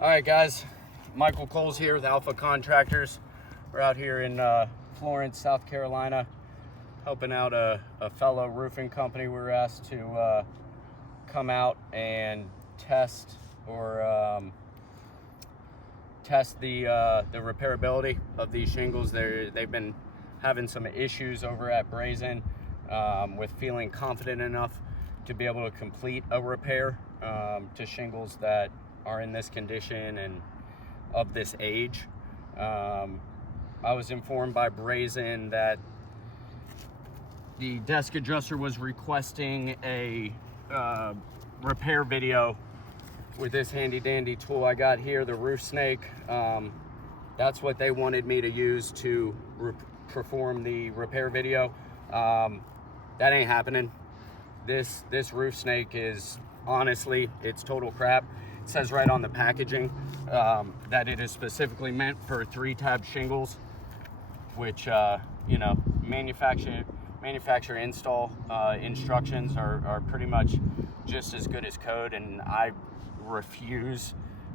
All right, guys. Michael Coles here with Alpha Contractors. We're out here in Florence, South Carolina, helping out a fellow roofing company. We were asked to come out and test the repairability of these shingles. They've been having some issues over at Brazen with feeling confident enough to be able to complete a repair to shingles that are in this condition and of this age. I was informed by Brazen that the desk adjuster was requesting a repair video with this handy dandy tool I got here, the roof snake. That's what they wanted me to use to perform the repair video. That ain't happening. This roof snake is, honestly, it's total crap. It says right on the packaging that it is specifically meant for 3-tab shingles, which you know, manufacturer install instructions are pretty much just as good as code, and I refuse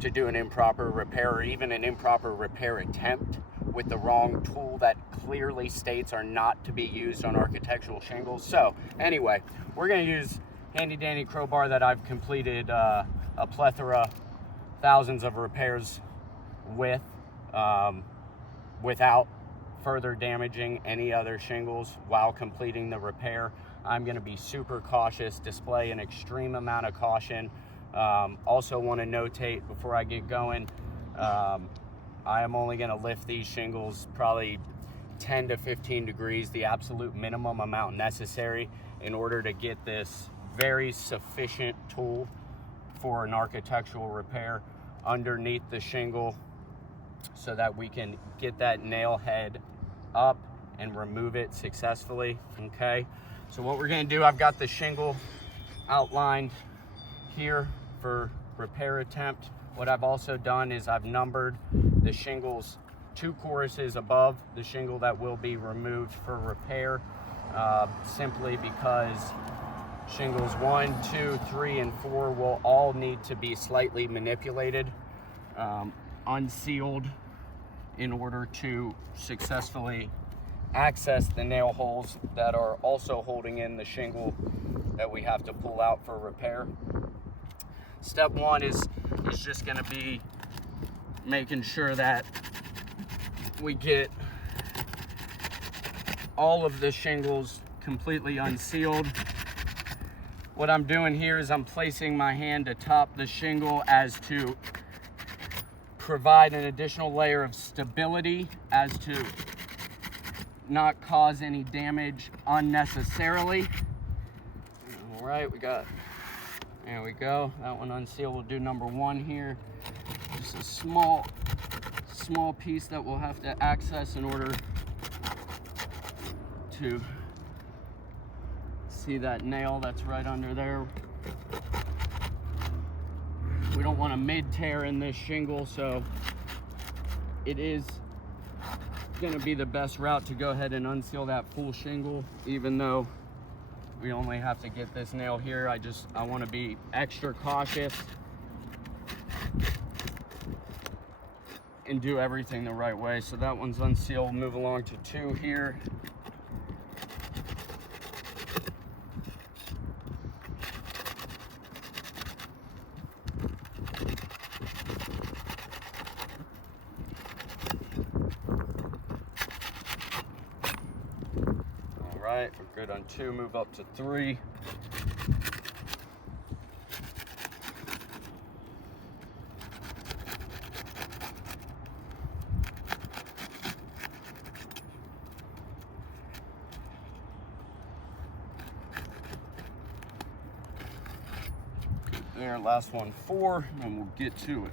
to do an improper repair or even an improper repair attempt with the wrong tool that clearly states are not to be used on architectural shingles. So anyway, we're going to use handy dandy crowbar that I've completed a plethora, thousands of repairs with, without further damaging any other shingles while completing the repair. I'm going to be super cautious, display an extreme amount of caution. Also want to notate before I get going, I am only going to lift these shingles probably 10 to 15 degrees, the absolute minimum amount necessary in order to get this very sufficient tool for an architectural repair underneath the shingle so that we can get that nail head up and remove it successfully. Okay, so what we're going to do, I've got the shingle outlined here for repair attempt. What I've also done is I've numbered the shingles 2 choruses above the shingle that will be removed for repair, simply because shingles 1, 2, 3, and 4 will all need to be slightly manipulated, unsealed, in order to successfully access the nail holes that are also holding in the shingle that we have to pull out for repair. Step 1 is just going to be making sure that we get all of the shingles completely unsealed. What I'm doing here is I'm placing my hand atop the shingle as to provide an additional layer of stability as to not cause any damage unnecessarily. All right, there we go. That one unsealed. We'll do number 1 here. Just a small piece that we'll have to access in order to see that nail that's right under there. We don't want a mid-tear in this shingle, so it is going to be the best route to go ahead and unseal that full shingle, even though we only have to get this nail here. I want to be extra cautious and do everything the right way. So that one's unsealed. Move along to 2 here. All right, we're good on 2. Move up to 3. There, last one, 4, and we'll get to it.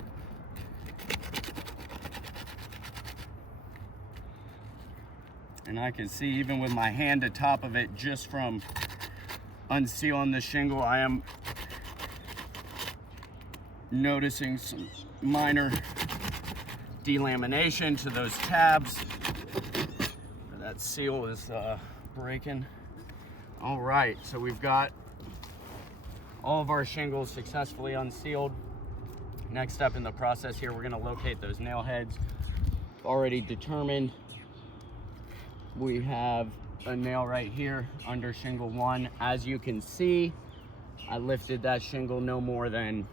And I can see, even with my hand atop of it, just from unsealing the shingle, I am noticing some minor delamination to those tabs. That seal is breaking. All right, so we've got all of our shingles successfully unsealed. Next step in the process here, we're gonna locate those nail heads. Already determined we have a nail right here under shingle 1. As you can see, I lifted that shingle no more than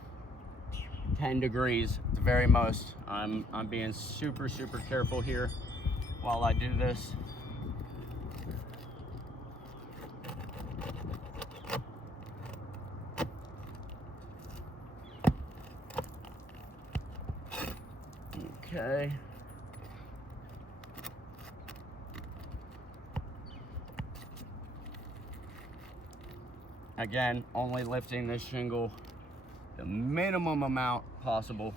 10 degrees at the very most. I'm being super careful here while I do this. Okay. Again, only lifting this shingle the minimum amount possible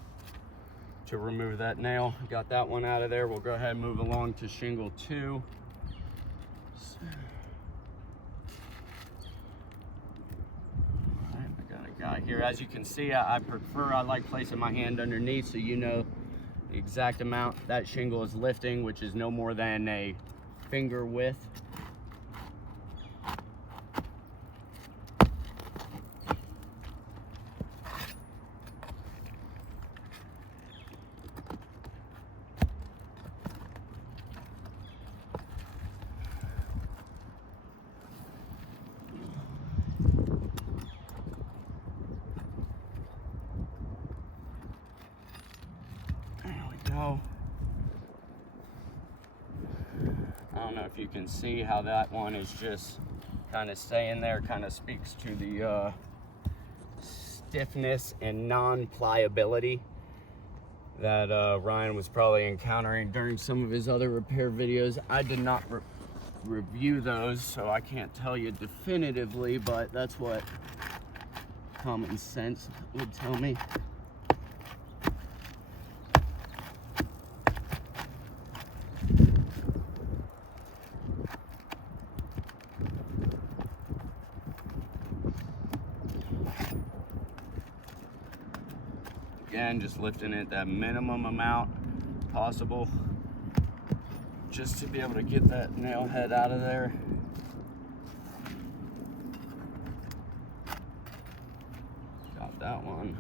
to remove that nail. Got that one out of there. We'll go ahead and move along to shingle 2. I got a guy here. As you can see, I like placing my hand underneath so you know the exact amount that shingle is lifting, which is no more than a finger width. I don't know if you can see how that one is just kind of staying there. Kind of speaks to the stiffness and non-pliability that Ryan was probably encountering during some of his other repair videos. I did not review those, so I can't tell you definitively, but that's what common sense would tell me. Again, just lifting it that minimum amount possible just to be able to get that nail head out of there. Got that one.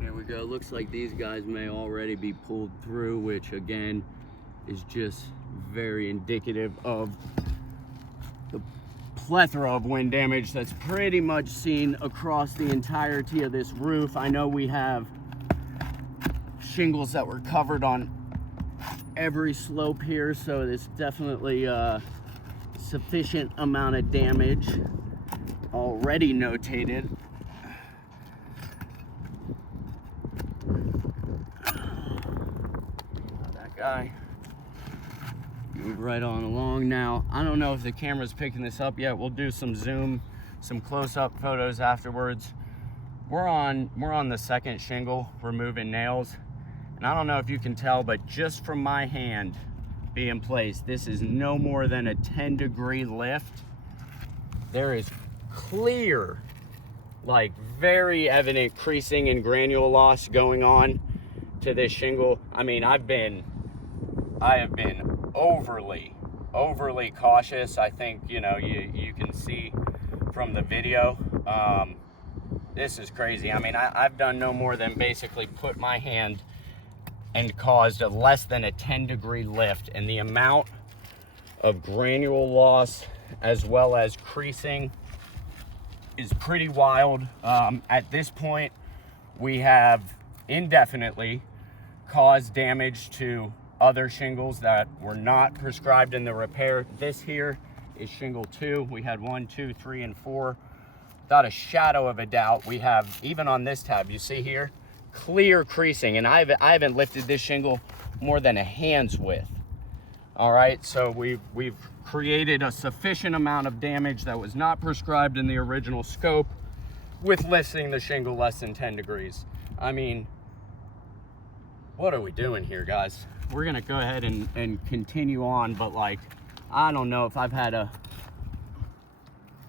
There we go. Looks like these guys may already be pulled through, which again is just very indicative of the plethora of wind damage that's pretty much seen across the entirety of this roof. I know we have shingles that were covered on every slope here, so it's definitely a sufficient amount of damage already notated. That guy. Move right on along now. I don't know if the camera's picking this up yet. We'll do some zoom, some close-up photos afterwards. We're on the second shingle, removing nails. And I don't know if you can tell, but just from my hand being placed, this is no more than a 10-degree lift. There is clear, like very evident creasing and granule loss going on to this shingle. I mean, I have been overly cautious. I think, you know, you can see from the video. This is crazy. I mean, I've done no more than basically put my hand and caused a less than a 10-degree lift, and the amount of granule loss as well as creasing is pretty wild. At this point, we have indefinitely caused damage to other shingles that were not prescribed in the repair. This here is shingle 2. We had 1, 2, 3, and 4. Without a shadow of a doubt, we have, even on this tab, you see here, clear creasing, and I haven't lifted this shingle more than a hand's width. All right, so we've created a sufficient amount of damage that was not prescribed in the original scope with lifting the shingle less than 10 degrees. I mean, what are we doing here, guys? We're gonna go ahead and continue on, but like, I don't know if I've had an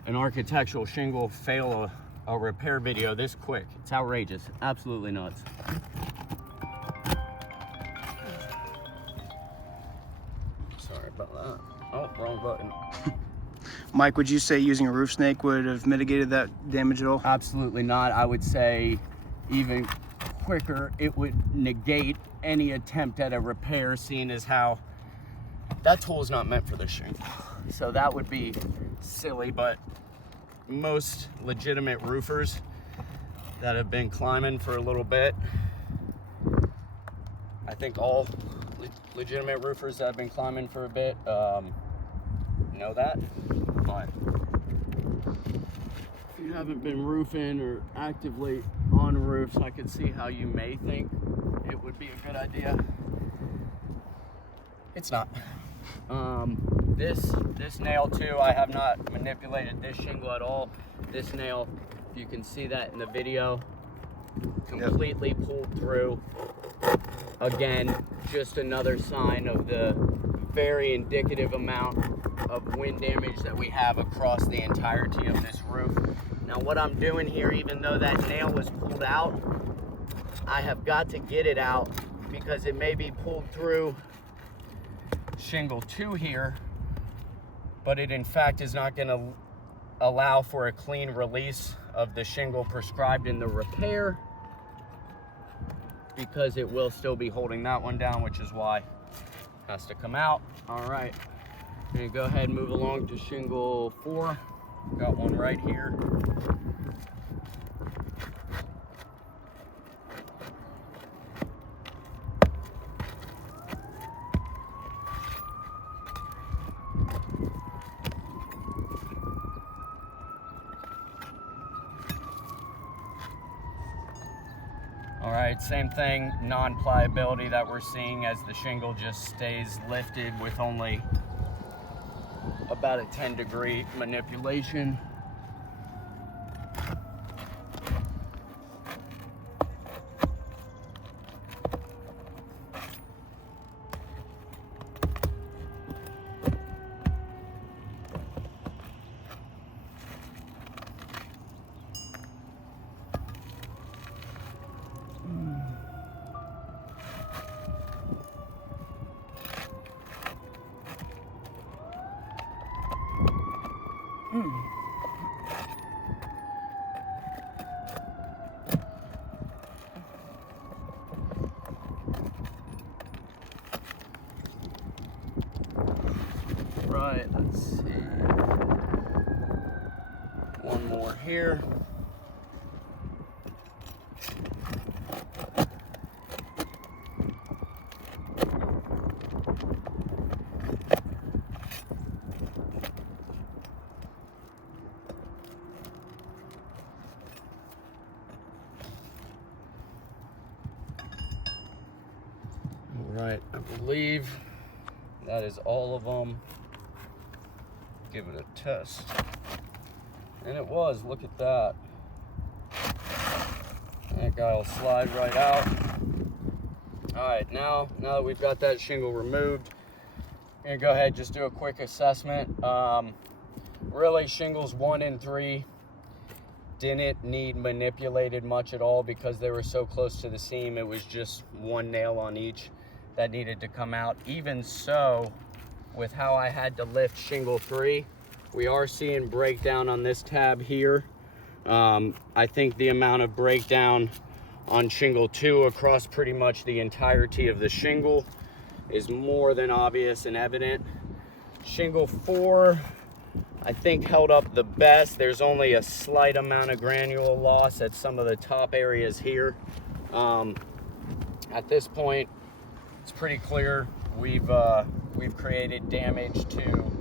architectural shingle fail a repair video this quick. It's outrageous, absolutely nuts. Sorry about that. Oh, wrong button. Mike, would you say using a roof snake would have mitigated that damage at all? Absolutely not. I would say even quicker, it would negate any attempt at a repair, seeing as how that tool is not meant for this shingle. So that would be silly, but most legitimate roofers that have been climbing for a little bit, I think all legitimate roofers that have been climbing for a bit know that. But if you haven't been roofing or actively on roofs, I could see how you may think it would be a good idea. It's not. This nail too, I have not manipulated this shingle at all. This nail, if you can see that in the video, completely pulled through. Again, just another sign of the very indicative amount of wind damage that we have across the entirety of this roof. Now what I'm doing here, even though that nail was pulled out, I have got to get it out because it may be pulled through shingle 2 here, but it in fact is not going to allow for a clean release of the shingle prescribed in the repair, because it will still be holding that one down, which is why it has to come out. All right, I'm gonna go ahead and move along to shingle 4. Got one right here. All right, same thing, non-pliability that we're seeing as the shingle just stays lifted with only about a 10-degree manipulation. Right, let's see. One more here. All right, I believe that is all of them. Give it a test. And it was, look at that. That guy will slide right out. All right, now that we've got that shingle removed, I'm gonna go ahead and just do a quick assessment. Really, shingles 1 and 3 didn't need manipulated much at all because they were so close to the seam. It was just one nail on each that needed to come out. Even so, with how I had to lift shingle 3, we are seeing breakdown on this tab here. I think the amount of breakdown on shingle 2 across pretty much the entirety of the shingle is more than obvious and evident. Shingle 4, I think, held up the best. There's only a slight amount of granule loss at some of the top areas here. At this point, it's pretty clear we've created damage to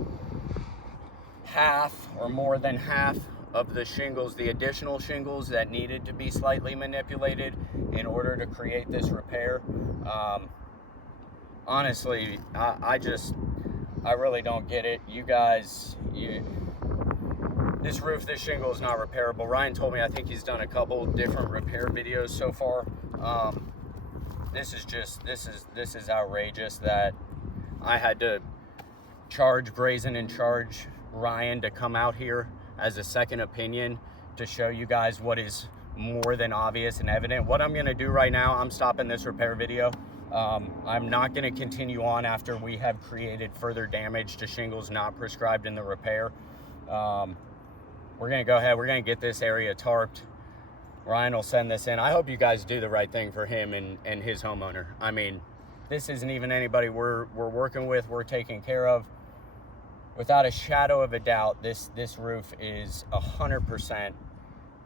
half or more than half of the shingles, the additional shingles that needed to be slightly manipulated in order to create this repair. Honestly, I really don't get it. You guys, this roof, this shingle is not repairable. Ryan told me, I think he's done a couple different repair videos so far. This is outrageous that I had to charge Brazen and charge Ryan to come out here as a second opinion to show you guys what is more than obvious and evident. What I'm gonna do right now, I'm stopping this repair video. I'm not gonna continue on after we have created further damage to shingles not prescribed in the repair. We're gonna go ahead, we're gonna get this area tarped. Ryan will send this in. I hope you guys do the right thing for him and his homeowner. I mean, this isn't even anybody we're working with, we're taking care of. Without a shadow of a doubt, this roof is 100%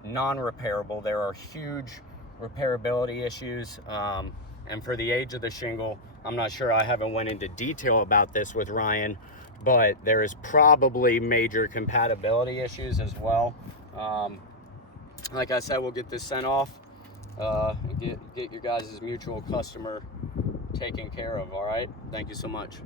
non-repairable. There are huge repairability issues, and for the age of the shingle, I'm not sure, I haven't went into detail about this with Ryan, but there is probably major compatibility issues as well. Like I said, we'll get this sent off, and get your guys' mutual customer taken care of. All right, thank you so much.